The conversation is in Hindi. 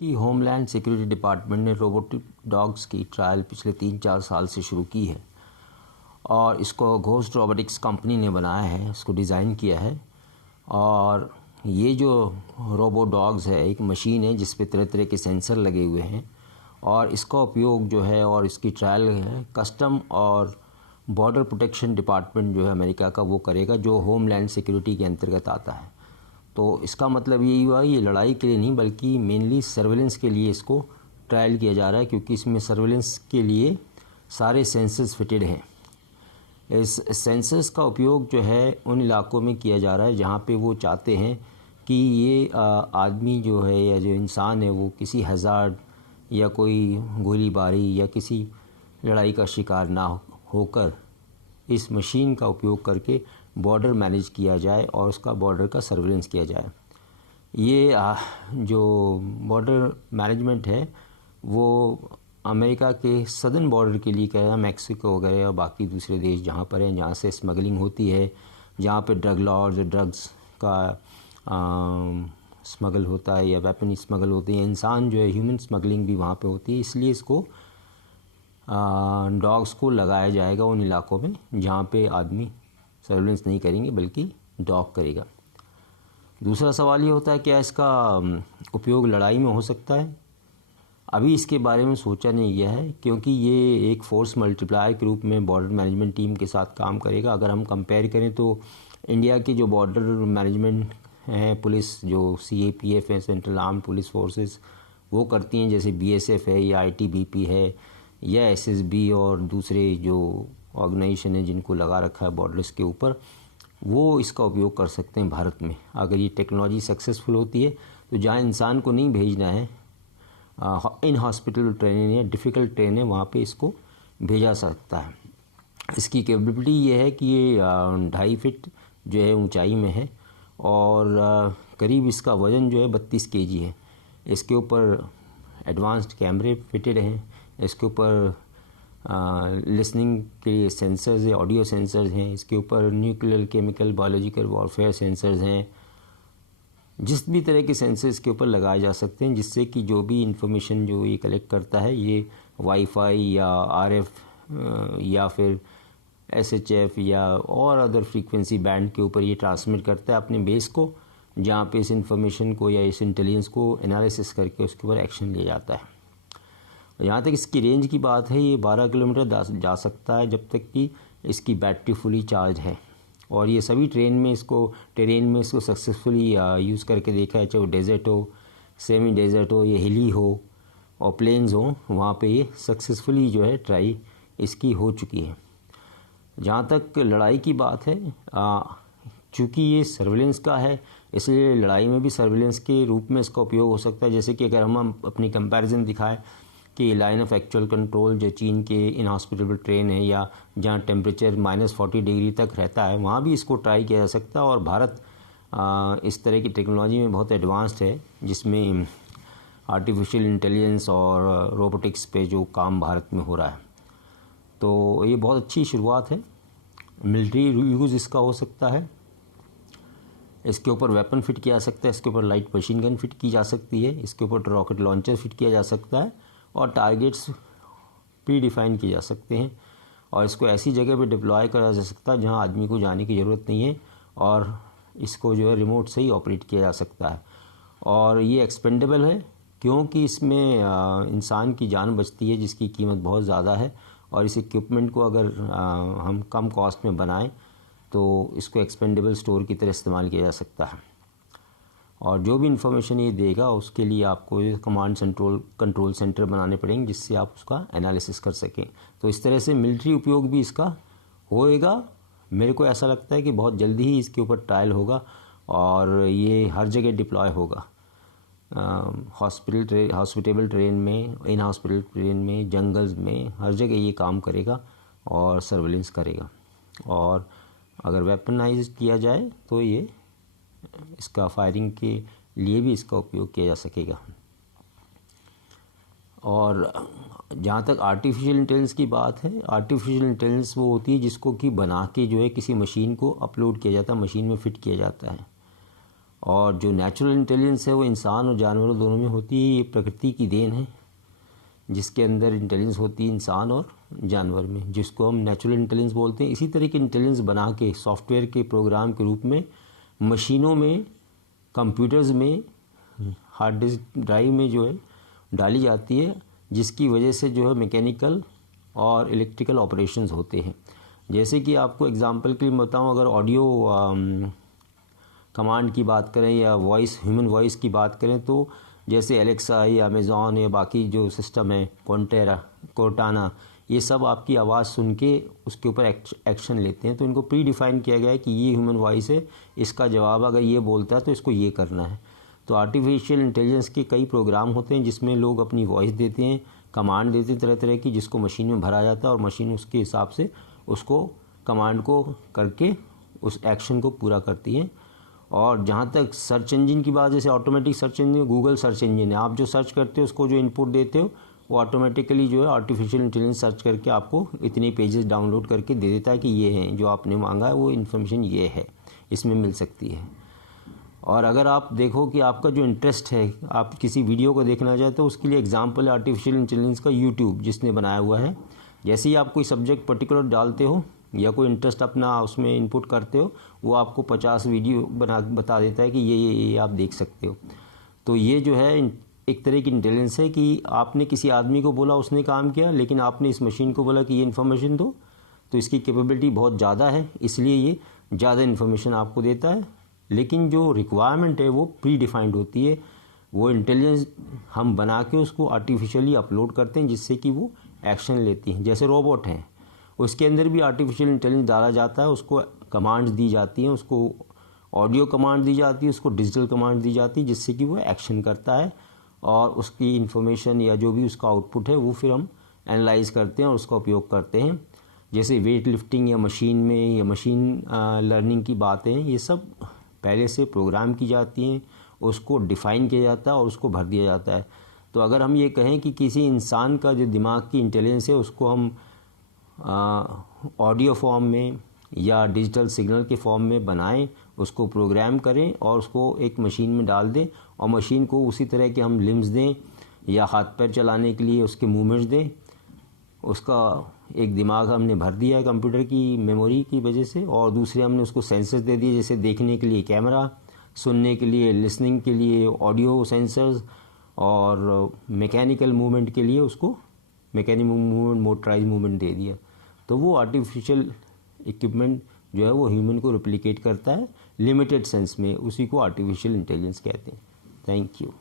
कि होमलैंड सिक्योरिटी डिपार्टमेंट ने रोबोटिक डॉग्स की ट्रायल पिछले 3-4 साल से शुरू की है और इसको घोस्ट रोबोटिक्स कंपनी ने बनाया है, इसको डिज़ाइन किया है। और ये जो रोबो डॉग्स है एक मशीन है जिस पे तरह तरह के सेंसर लगे हुए हैं और इसका उपयोग जो है और इसकी ट्रायल है कस्टम और बॉर्डर प्रोटेक्शन डिपार्टमेंट जो है अमेरिका का वो करेगा, जो होमलैंड सिक्योरिटी के अंतर्गत आता है। तो इसका मतलब यही हुआ ये लड़ाई के लिए नहीं बल्कि मेनली सर्वेलेंस के लिए इसको ट्रायल किया जा रहा है, क्योंकि इसमें सर्वेलेंस के लिए सारे सेंसर्स फिटेड हैं। इस सेंसर्स का उपयोग जो है उन इलाकों में किया जा रहा है जहाँ पे वो चाहते हैं कि ये आदमी जो है या जो इंसान है वो किसी हज़ार्ड या कोई गोलीबारी या किसी लड़ाई का शिकार ना होकर इस मशीन का उपयोग करके बॉर्डर मैनेज किया जाए और उसका बॉर्डर का सर्वेलेंस किया जाए। ये जो बॉर्डर मैनेजमेंट है वो अमेरिका के सदर्न बॉर्डर के लिए कह रहा है, मैक्सिको वगैरह और बाकी दूसरे देश जहाँ पर हैं जहाँ से स्मगलिंग होती है, जहाँ पे ड्रग लॉर्ड्स ड्रग्स का स्मगल होता है या वेपन स्मगल होते हैं, इंसान जो है ह्यूमन स्मगलिंग भी वहाँ पे होती है। इसलिए इसको डॉग्स को लगाया जाएगा उन इलाकों में जहाँ पे आदमी सर्वेलेंस नहीं करेंगे बल्कि डॉग करेगा। दूसरा सवाल ये होता है क्या इसका उपयोग लड़ाई में हो सकता है? अभी इसके बारे में सोचा नहीं गया है, क्योंकि ये एक फोर्स मल्टीप्लायर के रूप में बॉर्डर मैनेजमेंट टीम के साथ काम करेगा। अगर हम कंपेयर करें तो इंडिया की जो बॉर्डर मैनेजमेंट है, पुलिस जो CAPF है, सेंट्रल आर्म्ड पुलिस फोर्सेस, वो करती हैं, जैसे BSF है या ITBP है या SSB और दूसरे जो ऑर्गेनाइजेशन है जिनको लगा रखा है बॉर्डर्स के ऊपर, वो इसका उपयोग कर सकते हैं भारत में। अगर ये टेक्नोलॉजी सक्सेसफुल होती है तो जहाँ इंसान को नहीं भेजना है, इन हॉस्पिटल ट्रेन या डिफ़िकल्ट ट्रेन है, वहाँ पे इसको भेजा सकता है। इसकी कैपेबिलिटी ये है कि ये 2.5 फीट जो है ऊंचाई में है और करीब इसका वज़न जो है 32 kg है। इसके ऊपर एडवांस्ड कैमरे फिटेड हैं, इसके ऊपर लिसनिंग के लिए सेंसर्स है, ऑडियो सेंसर्स हैं, इसके ऊपर nuclear, chemical, biological warfare sensors हैं। जिस भी तरह के सेंसर्स के ऊपर लगाए जा सकते हैं जिससे कि जो भी इंफॉर्मेशन जो ये कलेक्ट करता है ये वाईफाई या RF या फिर SHF या और अदर फ्रीक्वेंसी बैंड के ऊपर ये ट्रांसमिट करता है अपने बेस को, जहाँ पे इस इंफॉर्मेशन को या इस इंटेलिजेंस को एनालिसिस करके उसके ऊपर एक्शन लिया जाता है। यहाँ तक इसकी रेंज की बात है, ये 12 किलोमीटर जा सकता है जब तक कि इसकी बैटरी फुली चार्ज है। और ये सभी टेरेन में इसको सक्सेसफुली यूज़ करके देखा है, चाहे वो डेजर्ट हो, सेमी डेजर्ट हो, या हिली हो और प्लेन्स हो, वहाँ पे ये सक्सेसफुली जो है ट्राई इसकी हो चुकी है। जहाँ तक लड़ाई की बात है, चूँकि ये सर्विलेंस का है इसलिए लड़ाई में भी सर्विलेंस के रूप में इसका उपयोग हो सकता है। जैसे कि अगर हम अपनी कंपैरिजन दिखाएं कि लाइन ऑफ एक्चुअल कंट्रोल जो चीन के इनहॉस्पिटेबल ट्रेन है या जहाँ टेम्परेचर -40 डिग्री तक रहता है, वहाँ भी इसको ट्राई किया जा सकता है। और भारत इस तरह की टेक्नोलॉजी में बहुत एडवांस्ड है, जिसमें आर्टिफिशियल इंटेलिजेंस और रोबोटिक्स पे जो काम भारत में हो रहा है, तो ये बहुत अच्छी शुरुआत है। मिलिट्री यूज़ इसका हो सकता है, इसके ऊपर वेपन फिट किया जा सकता है, इसके ऊपर लाइट मशीन गन फिट की जा सकती है, इसके ऊपर रॉकेट लॉन्चर फिट किया जा सकता है और टारगेट्स प्री डिफाइन किए जा सकते हैं। और इसको ऐसी जगह पे डिप्लॉय करा जा सकता है जहां आदमी को जाने की ज़रूरत नहीं है और इसको जो है रिमोट से ही ऑपरेट किया जा सकता है। और ये एक्सपेंडेबल है क्योंकि इसमें इंसान की जान बचती है जिसकी कीमत बहुत ज़्यादा है। और इस इक्विपमेंट को अगर हम कम कॉस्ट में बनाएं तो इसको एक्सपेंडेबल स्टोर की तरह इस्तेमाल किया जा सकता है। और जो भी इंफॉर्मेशन ये देगा उसके लिए आपको कमांड कंट्रोल सेंटर बनाने पड़ेंगे जिससे आप उसका एनालिसिस कर सकें। तो इस तरह से मिलिट्री उपयोग भी इसका होएगा। मेरे को ऐसा लगता है कि बहुत जल्दी ही इसके ऊपर ट्रायल होगा और ये हर जगह डिप्लॉय होगा, हॉस्पिटेबल ट्रेन में, इन हॉस्पिटल ट्रेन में, जंगल्स में, हर जगह ये काम करेगा और सर्वेलेंस करेगा। और अगर वेपनाइज किया जाए तो ये इसका फायरिंग के लिए भी इसका उपयोग किया जा सकेगा। और जहाँ तक आर्टिफिशियल इंटेलिजेंस की बात है, आर्टिफिशियल इंटेलिजेंस वो होती है जिसको कि बना के जो है किसी मशीन को अपलोड किया जाता है, मशीन में फिट किया जाता है। और जो नेचुरल इंटेलिजेंस है वो इंसान और जानवरों दोनों में होती है। ये प्रकृति की देन है जिसके अंदर इंटेलिजेंस होती है इंसान और जानवर में, जिसको हम नेचुरल इंटेलिजेंस बोलते हैं। इसी तरह के इंटेलिजेंस बना के सॉफ्टवेयर के प्रोग्राम के रूप में मशीनों में, कंप्यूटर्स में, हार्ड डिस्क ड्राइव में जो है डाली जाती है, जिसकी वजह से जो है मैकेनिकल और इलेक्ट्रिकल ऑपरेशंस होते हैं। जैसे कि आपको एग्जांपल के लिए बताऊं, अगर ऑडियो कमांड की बात करें या वॉइस, ह्यूमन वॉइस की बात करें, तो जैसे एलेक्सा या अमेज़ॉन या बाकी जो सिस्टम है, कोर्टाना, ये सब आपकी आवाज़ सुन के उसके ऊपर एक्शन लेते हैं। तो इनको प्री डिफाइन किया गया है कि ये ह्यूमन वॉइस है, इसका जवाब अगर ये बोलता है तो इसको ये करना है। तो आर्टिफिशियल इंटेलिजेंस के कई प्रोग्राम होते हैं जिसमें लोग अपनी वॉइस देते हैं, कमांड देते हैं तरह तरह की, जिसको मशीन में भरा जाता है और मशीन उसके हिसाब से उसको कमांड को करके उस एक्शन को पूरा करती है। और जहाँ तक सर्च इंजन की बात, जैसे automatic search engine, Google search engine है, आप जो सर्च करते हो उसको जो इनपुट देते हो वो ऑटोमेटिकली जो है आर्टिफिशियल इंटेलिजेंस सर्च करके आपको इतने पेजेस डाउनलोड करके दे देता है कि ये हैं जो आपने मांगा है, वो इन्फॉर्मेशन ये है, इसमें मिल सकती है। और अगर आप देखो कि आपका जो इंटरेस्ट है, आप किसी वीडियो को देखना चाहते हो, उसके लिए एग्जांपल है आर्टिफिशियल इंटेलिजेंस का यूट्यूब, जिसने बनाया हुआ है। जैसे ही आप कोई सब्जेक्ट पर्टिकुलर डालते हो या कोई इंटरेस्ट अपना उसमें इनपुट करते हो, वो आपको 50 वीडियो बता देता है कि ये आप देख सकते हो। तो ये जो है एक तरह की इंटेलिजेंस है कि आपने किसी आदमी को बोला, उसने काम किया, लेकिन आपने इस मशीन को बोला कि ये इन्फॉर्मेशन दो, तो इसकी कैपेबिलिटी बहुत ज़्यादा है, इसलिए ये ज़्यादा इन्फॉर्मेशन आपको देता है। लेकिन जो रिक्वायरमेंट है वो प्री डिफाइंड होती है। वो इंटेलिजेंस हम बना के उसको आर्टिफिशियली अपलोड करते हैं जिससे कि वो एक्शन लेती हैं। जैसे रोबोट हैं, उसके अंदर भी आर्टिफिशियल इंटेलिजेंस डाला जाता है, उसको कमांड्स दी जाती हैं, उसको ऑडियो कमांड दी जाती है, उसको डिजिटल कमांड दी जाती है, जिससे कि वो एक्शन करता है और उसकी इन्फॉर्मेशन या जो भी उसका आउटपुट है वो फिर हम एनालाइज करते हैं और उसका उपयोग करते हैं। जैसे वेट लिफ्टिंग या मशीन में या मशीन लर्निंग की बातें, ये सब पहले से प्रोग्राम की जाती हैं, उसको डिफ़ाइन किया जाता है और उसको भर दिया जाता है। तो अगर हम ये कहें कि किसी इंसान का जो दिमाग की इंटेलिजेंस है उसको हम ऑडियो फॉर्म में या डिजिटल सिग्नल के फॉर्म में बनाएं, उसको प्रोग्राम करें और उसको एक मशीन में डाल दें और मशीन को उसी तरह के हम लिम्स दें या हाथ पैर चलाने के लिए उसके मूवमेंट्स दें, उसका एक दिमाग हमने भर दिया है कंप्यूटर की मेमोरी की वजह से, और दूसरे हमने उसको सेंसर्स दे दिए, जैसे देखने के लिए कैमरा, सुनने के लिए, लिसनिंग के लिए ऑडियो सेंसर्स, और मैकेनिकल मूवमेंट के लिए उसको मैकेनिकल मूवमेंट, मोटराइज मूवमेंट दे दिया। तो वो आर्टिफिशियल इक्विपमेंट जो है वो ह्यूमन को रिप्लिकेट करता है लिमिटेड सेंस में, उसी को आर्टिफिशियल इंटेलिजेंस कहते हैं। Thank you.